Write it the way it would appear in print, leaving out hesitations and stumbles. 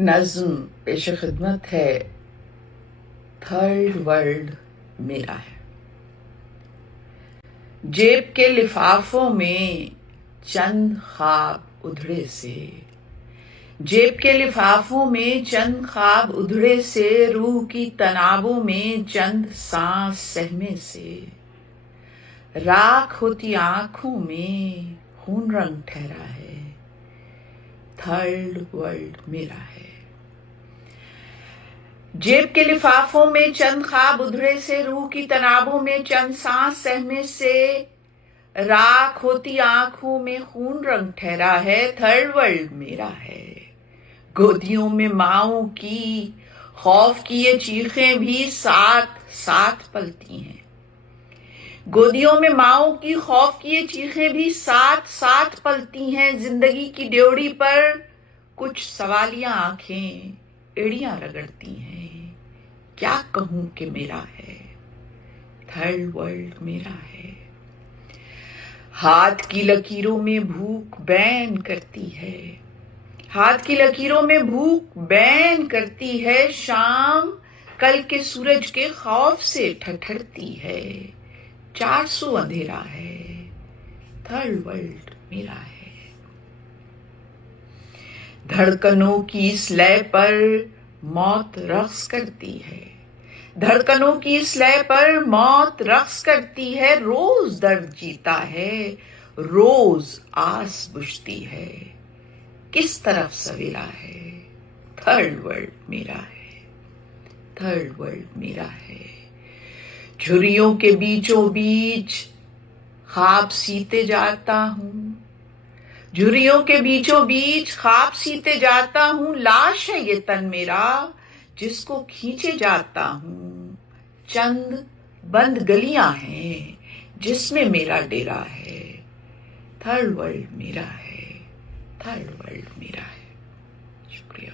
नज्म पेश खिदमत है, थर्ड वर्ल्ड मेरा है। जेब के लिफाफों में चंद ख्वाब उधड़े से, जेब के लिफाफों में चंद ख्वाब उधड़े से, रूह की तनाबों में चंद सांस सहमे से, राख होती आंखों में खून रंग ठहरा है, थर्ड वर्ल्ड मेरा है। जेब के लिफाफों में चंद ख्वाब उधड़े से, रूह की तनाबों में चंद सांस सहमे से, राख होती आंखों में खून रंग ठहरा है, थर्ड वर्ल्ड मेरा है। गोदियों में माओं की खौफ की ये चीखें भी साथ साथ पलती हैं, गोदियों में माओं की खौफ की ये चीखें भी साथ साथ पलती हैं। जिंदगी की ड्योढ़ी पर कुछ सवालिया आंखें एड़ियां रगड़ती हैं, क्या कहूं कि मेरा है, थर्ड वर्ल्ड मेरा है। हाथ की लकीरों में भूख बैन करती है, हाथ की लकीरों में भूख बैन करती है, शाम कल के सूरज के खौफ से ठठरती है, 400 अंधेरा है, थर्ड वर्ल्ड मेरा है। धड़कनों की इस लय पर मौत रक्स करती है, धड़कनों की इस लय पर मौत रक्स करती है, रोज दर्द जीता है, रोज आस बुझती है, किस तरफ सवेरा है, थर्ड वर्ल्ड मेरा है, थर्ड वर्ल्ड मेरा है। झुर्रियों के बीचों बीच ख्वाब सीते जाता हूं, झुर्रियों के बीचों बीच ख्वाब सीते जाता हूं, लाश है ये तन मेरा जिसको खींचे जाता हूं, चंद बंद गलियां हैं जिसमें मेरा डेरा है, थर्ड वर्ल्ड मेरा है, थर्ड वर्ल्ड मेरा है। शुक्रिया।